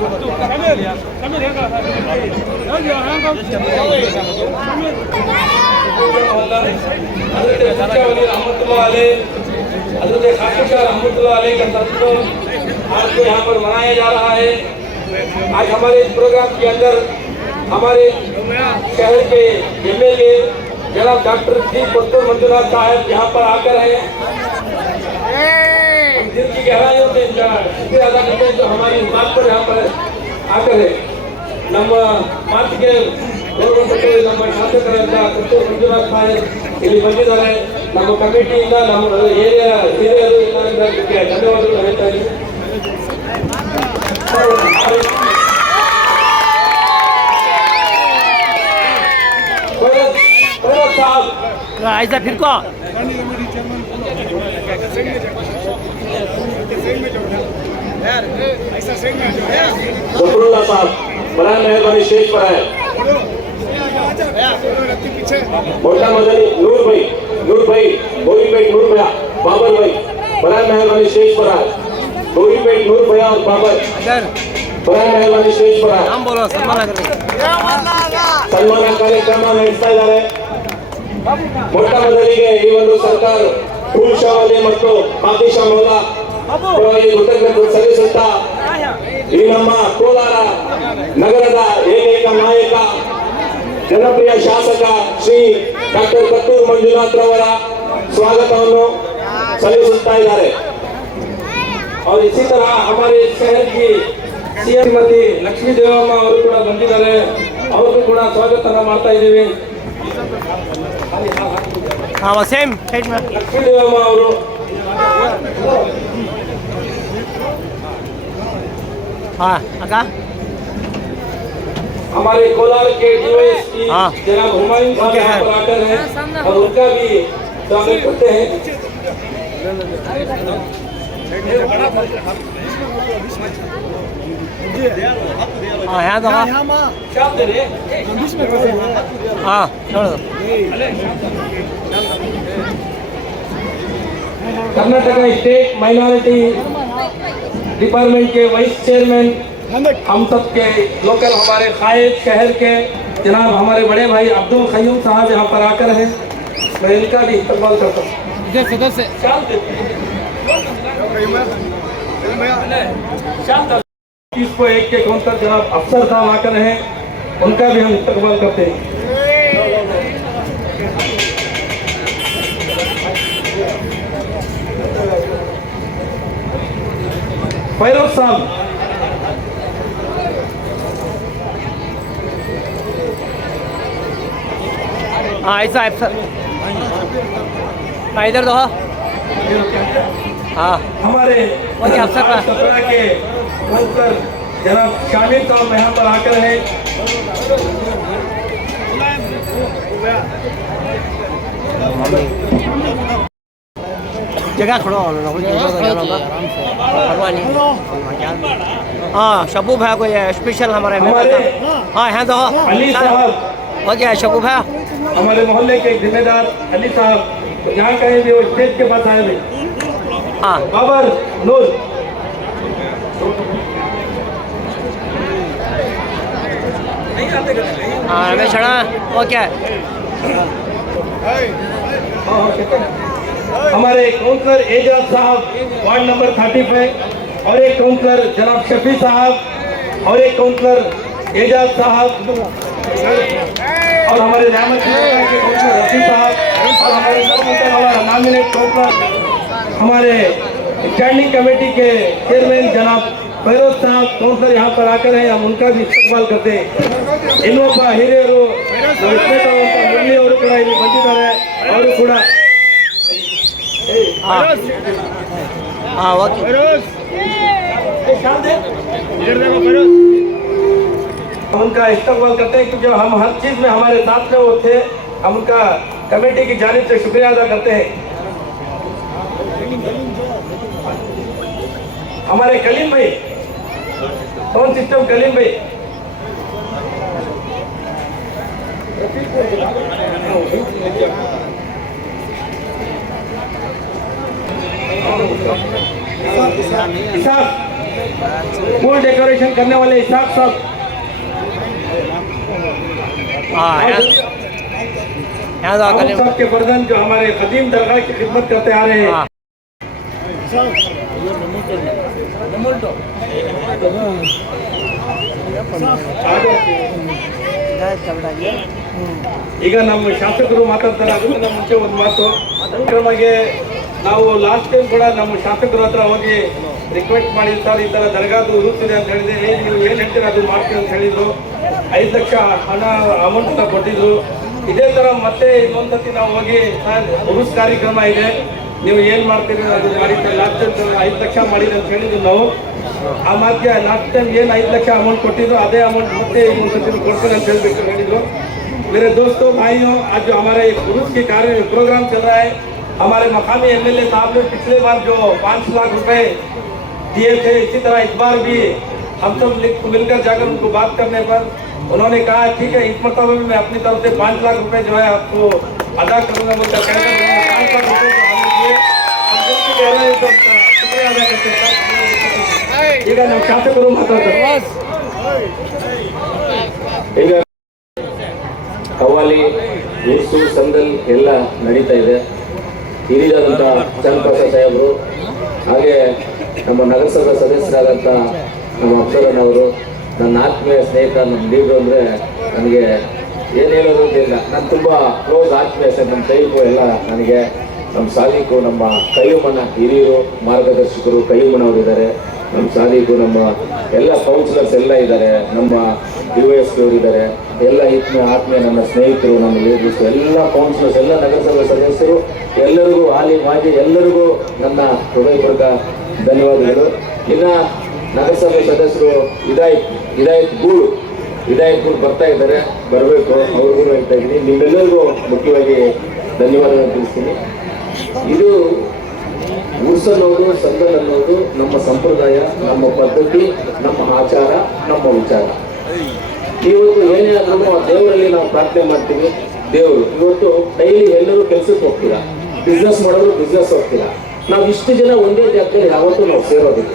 आज को यहाँ पर मनाया जा रहा है। आज हमारे इस प्रोग्राम के अंदर हमारे शहर के एमएलए जनाब डॉक्टर जी कत्तूर मंजुनाथ साहब यहाँ पर आकर हैं। दिल की गहराइयों से शुक्रिया अदा करते हैं जो हमारी इस बात पर यहाँ पर आकर है। ನಮ್ಮ ಮಾತಿಗೆ ಗೌರವಪಟ್ಟು ನಮ್ಮ ಶಾಸಕರಾದ ಕತ್ತೂರು ಮಂಜುನಾಥ್ ಸಾಹೇಬ್ ಇಲ್ಲಿ ಬಂದಿದ್ದಾರೆ. ನಮ್ಮ ಕಮಿಟಿಯಿಂದ ನಮ್ಮ ಏರಿಯಾ ಹಿರಿಯರು ಇದಕ್ಕೆ ಧನ್ಯವಾದಗಳು ಹೇಳ್ತಾ ಇದ್ದೀವಿ. ऐसा फिर को जफरुल्लाह साहब बड़ा मेहरबानी स्टेज पर है। मोटा मदनी नूर भाई बोरीपेट नूर भैया बाबर भाई बड़ा मेहरबानी स्टेज पर है। बोरीपेट नूर भैया और बाबर बड़ा मेहरबानी स्टेज पर है। ಸನ್ಮಾನ ಕಾರ್ಯಕ್ರಮ ನಡೆಸ್ತಾ ಇದ್ದಾರೆ. ಮೊಟ್ಟ ಮೊದಲಿಗೆ ಈ ಒಂದು ಸರ್ಕಾರ ಫೂಲ್ ಶಾವಲಿ ಮತ್ತು ಪಾತಿಶಾ ಮೌಲಾ ಕೃತಜ್ಞತೆ ಸಲ್ಲಿಸುತ್ತಾ ಈ ನಮ್ಮ ಕೋಲಾರ ನಗರದ ಏಕೈಕ ನಾಯಕ ಜನಪ್ರಿಯ ಶಾಸಕ ಶ್ರೀ ಡಾಕ್ಟರ್ ಕತ್ತೂರು ಮಂಜುನಾಥ್ ರವರ ಸ್ವಾಗತವನ್ನು ಸಲ್ಲಿಸುತ್ತಾ ಇದ್ದಾರೆ. और इसी तरह हमारे शहर की सीएम श्रीमती लक्ष्मी देवಮ್ಮ ಅವರು ಕೂಡ ಬಂದಿದ್ದಾರೆ. ಅವರಿಗೂ ಕೂಡ ಸ್ವಾಗತನ ಮಾಡ್ತಾ ಇದ್ದೀವಿ. हाँ वो सेम साइड में लक्ष्मी देवಮ್ಮ ಅವರು हाँ अका हमारे कोलार के डीवाईएसपी जनाब हुमायूं साहब यहाँ पर आकर हैं और उनका भी स्वागत करते हैं। हाँ यहाँ तो हाँ कर्नाटक स्टेट माइनॉरिटी डिपार्टमेंट के वाइस चेयरमैन हम सब के लोकल हमारे खायद शहर के जनाब हमारे बड़े भाई अब्दुल खयूम साहब यहाँ पर आकर हैं। मैं इनका भी इस्तेमाल करता हूँ। इसको एक के काउंटर जनाब अफसर साहब आकर हैं, उनका भी हम इस्तेमाल करते हैं। फैरोज साहब हाँ ऐसा अफसर हाँ इधर दो हाँ हमारे अफसर का के काउंटर जनाब शामिल साहब यहाँ पर आकर हैं। जगह खड़ो हाँ शबू भाई कोई स्पेशल हमारे हाँ यहाँ तो अली साहब हो गया शबू भाई हमारे मोहल्ले के जिम्मेदार अली साहब यहाँ कहीं भी वो स्टेज के पास आए थे। हाँ बाबर नूर हाँ रमेश वो क्या हमारे काउंसलर एजाज साहब वार्ड नंबर 35 और एक काउंसलर जनाब शफी साहब और एक काउंसलर एजाज साहब और हमारे न्यामत के काउंसलर रफी साहब और हमारे नॉमिनेट काउंसलर हमारे स्टैंडिंग कमेटी के चेयरमैन जनाब फैरोज साहब काउंसलर यहाँ पर आकर हैं। हम उनका भी इस्तेमाल करते हैं। ಇನ್ನೊಬ್ಬ ಹಿರಿಯರು ಮುರಳಿ ಅವರು ಕೂಡ ಇಲ್ಲಿ ಬಂದಿದ್ದಾರೆ. ಅವರು ಕೂಡ हाँ ओके उनका इस्तेमाल करते हैं क्योंकि हम हर चीज में हमारे साथ में वो थे। हम उनका कमेटी की जानिब से शुक्रिया अदा करते हैं। हमारे कलीम भाई साउंड सिस्टम कलीम भाई फुल डेकोरेशन करने वाले इसाक साहब, हाँ यहाँ तो साहब के बर्दन जो हमारे कदीम दरगाह की खिदमत करते आ रहे हैं। हाँ ಈಗ ನಮ್ಮ ಶಾಸಕರು ಮಾತಾಡ್ತಾರೆ, ಅದಕ್ಕಿಂತ ಮುಂಚೆ ಒಂದು ಮಾತು. ನಮಗೆ ನಾವು ಲಾಸ್ಟ್ ಟೈಮ್ ಕೂಡ ನಮ್ಮ ಶಾಸಕರ ಹತ್ರ ಹೋಗಿ ರಿಕ್ವೆಸ್ಟ್ ಮಾಡಿರ್ತಾರೆ, ಈ ಥರ ದರ್ಗಾದು ಉರುತ್ತಿದೆ ಅಂತ ಹೇಳಿದ್ರೆ, ನೀವು ಏನು ಹೇಳ್ತೀರ ಅದು ಮಾಡ್ತೀವಿ ಅಂತ ಹೇಳಿದ್ರು. 5 ಲಕ್ಷ ಹಣ ಅಮೌಂಟ್ ಕೊಟ್ಟಿದ್ರು. ಇದೇ ಥರ ಮತ್ತೆ ಇನ್ನೊಂದ್ಸತಿ ನಾವು ಹೋಗಿ ಉರುಸ್ ಕಾರ್ಯಕ್ರಮ ಇದೆ, ನೀವು ಏನು ಮಾಡ್ತೀರಿ ಅದು ಮಾಡಿದ್ರೆ ಲಾಸ್ಟ್ ಟೈಮ್ 5 ಲಕ್ಷ ಮಾಡಿದೆ ಅಂತ ಹೇಳಿದ್ರು ನಾವು. ಆ ಮಾತಿಗೆ ಲಾಸ್ಟ್ ಟೈಮ್ ಏನು 5 ಲಕ್ಷ ಅಮೌಂಟ್ ಕೊಟ್ಟಿದ್ರು ಅದೇ ಅಮೌಂಟ್ ಮತ್ತೆ ಇನ್ನೊಂದ್ಸತಿ ಕೊಡ್ತೀನಿ ಅಂತ ಹೇಳ್ಬೇಕು ಹೇಳಿದ್ರು. मेरे दोस्तों भाइयों, आज जो हमारे उर्स के कार्य प्रोग्राम चल रहा है, हमारे मकामी एमएलए साहब ने पिछले बार जो 5 लाख रुपए दिए थे, इसी तरह इस बार भी हम सब मिलकर जाकर उनको बात करने पर उन्होंने कहा ठीक है, इस मरतबा में मैं अपनी तरफ से 5 लाख रुपए जो है आपको अदा करूंगा बोलकर 5 लाख रुपए जो हमने दिए, हम दिल से कह रहे हैं तो शुक्रिया अदा करते हैं। ಈಗ ನಮ್ಮ ಶಾಸಕರು ಮಾತಾಡ್ತಾರೆ. ಈಗ ಕವಾಲಿ ಉರ್ಸು ಸಂದಲ್ ಎಲ್ಲ ನಡೀತಾ ಇದೆ. ಹಿರಿಯರಾದಂಥ ಚನ್ನಪ್ರಸಾದ್ ಸಾಹೇಬರು, ಹಾಗೆ ನಮ್ಮ ನಗರಸಭಾ ಸದಸ್ಯರಾದಂಥ ನಮ್ಮ ಅಫ್ಸರನವರು, ನನ್ನ ಆತ್ಮೀಯ ಸ್ನೇಹಿತ, ನಮ್ಮ ಲೀಡ್ರು ಅಂದರೆ ನನಗೆ ಏನು ಹೇಳೋದು ಅಂತಿಲ್ಲ. ನಾನು ತುಂಬ ಕ್ಲೋಸ್ ಆತ್ಮೀಯ ಸರ್, ನಮ್ಮ ಟೈಪು ಎಲ್ಲ ನನಗೆ, ನಮ್ಮ ಸಾದಿಕು, ನಮ್ಮ ಕೈಯುಮನ ಹಿರಿಯರು ಮಾರ್ಗದರ್ಶಕರು ಕೈಯುಮನವರು ಇದ್ದಾರೆ, ನಮ್ಮ ಸಾದಿಕು, ನಮ್ಮ ಎಲ್ಲ ಕೌನ್ಸಿಲರ್ಸ್ ಎಲ್ಲ ಇದ್ದಾರೆ, ನಮ್ಮ DYSP ಅವರು ಇದ್ದಾರೆ, ಎಲ್ಲ ಆತ್ಮೀಯ ನನ್ನ ಸ್ನೇಹಿತರು, ನಮ್ಮ ಲೀಡರ್ಸ್, ಎಲ್ಲ ಕೌನ್ಸಿಲರ್ಸ್, ಎಲ್ಲ ನಗರಸಭಾ ಸದಸ್ಯರು, ಎಲ್ಲರಿಗೂ ಹಾಲಿ ಮಾಜಿ ಎಲ್ಲರಿಗೂ ನನ್ನ ಹೃದಯಪೂರ್ವಕ ಧನ್ಯವಾದಗಳು. ಇನ್ನು ನಗರಸಭೆ ಸದಸ್ಯರು ಹಿದಾಯತ್ ಗೂಡು ಬರ್ತಾ ಇದ್ದಾರೆ, ಬರಬೇಕು, ಅವ್ರಿಗೂ ಹೇಳ್ತಾ ಇದ್ದೀನಿ. ನಿಮ್ಮೆಲ್ಲರಿಗೂ ಮುಖ್ಯವಾಗಿ ಧನ್ಯವಾದಗಳನ್ನು ತಿಳಿಸ್ತೀನಿ. ಇದು ಉರ್ಸ್ ಅನ್ನೋದು, ಸಂದಲ್ ಅನ್ನೋದು ನಮ್ಮ ಸಂಪ್ರದಾಯ, ನಮ್ಮ ಪದ್ಧತಿ, ನಮ್ಮ ಆಚಾರ, ನಮ್ಮ ವಿಚಾರ. ಇವತ್ತು ಏನೇ ಆದ್ರೂ ಆ ದೇವರಲ್ಲಿ ನಾವು ಪ್ರಾರ್ಥನೆ ಮಾಡ್ತೀವಿ. ದೇವರು ಇವತ್ತು ಡೈಲಿ ಎಲ್ಲರೂ ಕೆಲಸಕ್ಕೆ ಹೋಗ್ತೀರಾ, ಬಿಸ್ನೆಸ್ ಮಾಡೋರು ಬಿಸ್ನೆಸ್ ಹೋಗ್ತೀರಾ, ನಾವು ಇಷ್ಟು ಜನ ಒಂದೇ ಜಾಗದಲ್ಲಿ ಯಾವತ್ತೂ ನಾವು ಸೇರೋದಿಲ್ಲ.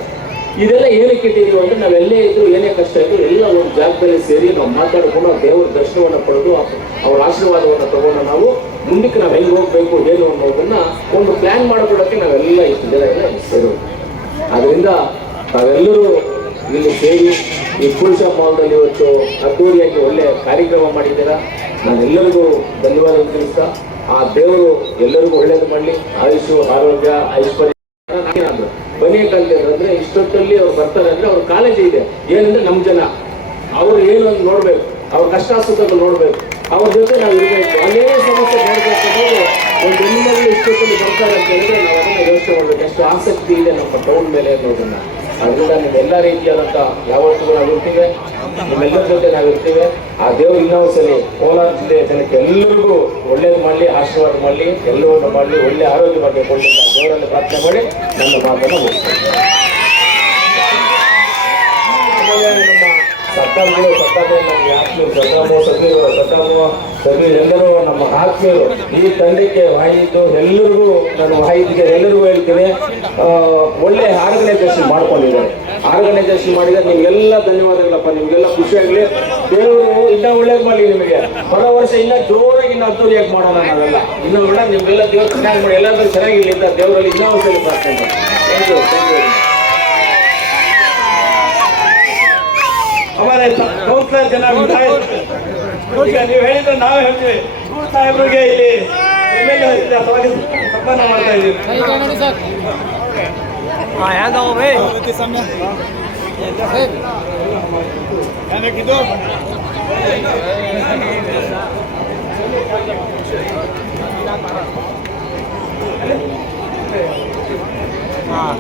ಇದೆಲ್ಲ ಏನಕ್ಕೆ ಇಟ್ಟಿದ್ದೀವಿ ಅಂದ್ರೆ, ನಾವೆಲ್ಲೇ ಇದ್ರು ಏನೇ ಕಷ್ಟ ಇದ್ರು ಎಲ್ಲ ಒಂದು ಜಾಗದಲ್ಲಿ ಸೇರಿ ನಾವು ಮಾತಾಡ್ಕೊಂಡು ಆ ದೇವರ ದರ್ಶನವನ್ನು ಪಡೆದು ಅವರ ಆಶೀರ್ವಾದವನ್ನು ತಗೊಂಡು ನಾವು ಮುಂದಕ್ಕೆ ನಾವು ಹೆಂಗೆ ಹೋಗ್ಬೇಕು ಏನು ಅನ್ನೋದನ್ನ ಒಂದು ಪ್ಲಾನ್ ಮಾಡ್ಕೊಳ್ಳೋಕ್ಕೆ ನಾವೆಲ್ಲ ಇಷ್ಟು ಜನ ಎಲ್ಲ ಸೇರೋದು. ಅದರಿಂದ ತಾವೆಲ್ಲರೂ ಇಲ್ಲಿ ಸೇರಿ ಈ ಪುರುಷ ಮಾಲ್ದಲ್ಲಿ ಇವತ್ತು ಅದ್ದೂರಿಯಾಗಿ ಒಳ್ಳೆ ಕಾರ್ಯಕ್ರಮ ಮಾಡಿದ್ದೀರಾ. ನಾನೆಲ್ಲರಿಗೂ ಧನ್ಯವಾದ ತಿಳಿಸ್ತಾ, ಆ ದೇವರು ಎಲ್ಲರಿಗೂ ಒಳ್ಳೇದು ಮಾಡಲಿ, ಆಯುಷು, ಆರೋಗ್ಯ, ಐಶ್ವರ್ಯ. ಬನ್ನಿ ಕಾಲದಲ್ಲಿ ಅಂದ್ರೆ ಇಷ್ಟೊತ್ತಲ್ಲಿ ಅವ್ರು ಬರ್ತಾರೆ ಅಂದ್ರೆ ಅವ್ರ ಕಾಲೇಜ್ ಇದೆ ಏನಂದ್ರೆ ನಮ್ಮ ಜನ ಅವ್ರು ಏನು ನೋಡ್ಬೇಕು, ಅವ್ರ ಕಷ್ಟ ಸುಖಗಳು ನೋಡ್ಬೇಕು, ಅವ್ರ ಜೊತೆ ನಾವು ಇರಬೇಕು, ಅನೇಕ ಸಮಸ್ಯೆ ನೋಡ್ಬೇಕು ಅನ್ನೋದು ಒಂದು ಹೆಣ್ಣಲ್ಲಿ ಇಷ್ಟೊತ್ತಲ್ಲಿ ಬರ್ತಾರೆ ಅಂತ ಹೇಳಿದ್ರೆ ನಾವು ಅದನ್ನ ಯೋಚನೆ ಮಾಡ್ಬೇಕು, ಎಷ್ಟು ಆಸಕ್ತಿ ಇದೆ ನಮ್ಮ ಟೌನ್ ಮೇಲೆ ಅನ್ನೋದನ್ನ. ಅದರಿಂದ ನಿಮ್ಮೆಲ್ಲ ರೀತಿಯಾದಂಥ ಯಾವತ್ತೂ ನಾವು ಇರ್ತೀವಿ, ನಿಮ್ಮೆಲ್ಲರ ಜೊತೆ ನಾವು ಇರ್ತೀವಿ. ಆ ದೇವರು ಇನ್ನೊಂದ್ಸಲಿ ಕೋಲಾರ ಜಿಲ್ಲೆ ಜನಕ್ಕೆ ಎಲ್ಲರಿಗೂ ಒಳ್ಳೇದು ಮಾಡಲಿ, ಆಶೀರ್ವಾದ ಮಾಡಲಿ, ಎಲ್ಲವನ್ನು ಮಾಡಲಿ, ಒಳ್ಳೆ ಆರೋಗ್ಯ ಬಗ್ಗೆ ಕೊಡಲಿ ಅಂತ ದೇವರಲ್ಲಿ ಪ್ರಾರ್ಥನೆ ಮಾಡಿ ನನ್ನ ಮಾತನ್ನು ಮುಗಿಸ್ತೇನೆ. ನಮ್ಮ ಸಭೆ ಎಲ್ಲರೂ ನಮ್ಮ ಆತ್ಮೀಯರು, ಈ ತಂಡಕ್ಕೆ ವಾಹಿದ್ದು ಎಲ್ಲರಿಗೂ, ನನ್ನ ವಾಹಿದಿಗೆ ಎಲ್ಲರಿಗೂ ಹೇಳ್ತೀನಿ, ಒಳ್ಳೆ ಆರ್ಗನೈಸೇಷನ್ ಮಾಡ್ಕೊಂಡಿದ್ದಾರೆ. ಆರ್ಗನೈಸೇಷನ್ ಮಾಡಿದರೆ ನಿಮಗೆಲ್ಲ ಧನ್ಯವಾದಗಳಪ್ಪ, ನಿಮಗೆಲ್ಲ ಖುಷಿಯಾಗಲಿ. ದೇವರು ಇನ್ನೂ ಒಳ್ಳೇದು ಮಾಡಲಿ ನಿಮಗೆ. ಬರೋ ವರ್ಷ ಇನ್ನೂ ಜೋರಾಗಿ ಇನ್ನೂ ಅದ್ದೂರಿಯಾಗಿ ಮಾಡೋಣ. ನಾವೆಲ್ಲ ಇನ್ನೂ ಒಳ್ಳೆ ನಿಮಗೆಲ್ಲ ದೇವರು ಚೆನ್ನಾಗಿ ಮಾಡಿ, ಎಲ್ಲರೂ ಚೆನ್ನಾಗಿರಲಿ ಅಂತ ದೇವರಲ್ಲಿ ಇನ್ನೂ ಒಂದ್ಸಲಿ ಪ್ರಾರ್ಥನೆ ಮಾಡಿ. Thank you. हमारे कौंसलर जनाब ಈಗ ನೀವು ಹೇಳಿದ್ರೆ ನಾವು ಹೇಳ್ತೀವಿ, ಸಾಹೇಬ್ರಿಗೆ ಇಲ್ಲಿ MLA ಸನ್ಮಾನ ಮಾಡ್ತಾ ಇದ್ದೀವಿ. हाँ यहाँ जाओ भाई। हाँ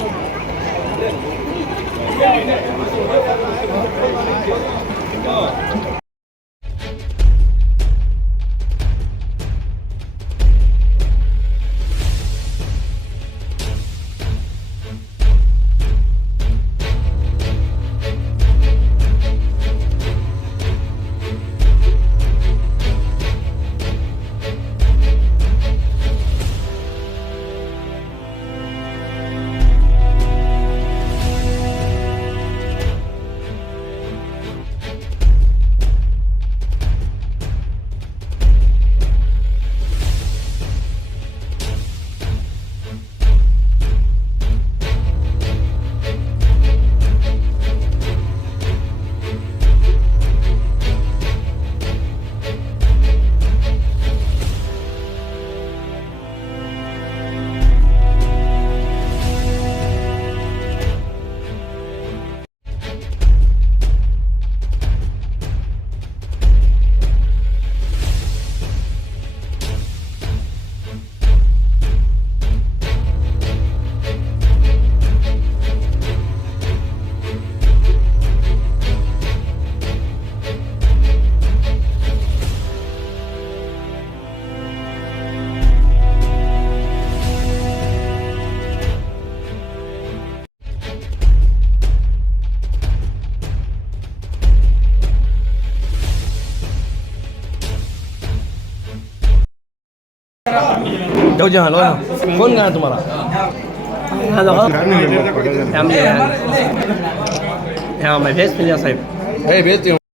जाऊ दे हॅलो कोण गाणं तुम्हाला फॅमिली ह्या भेज साहेब भेजते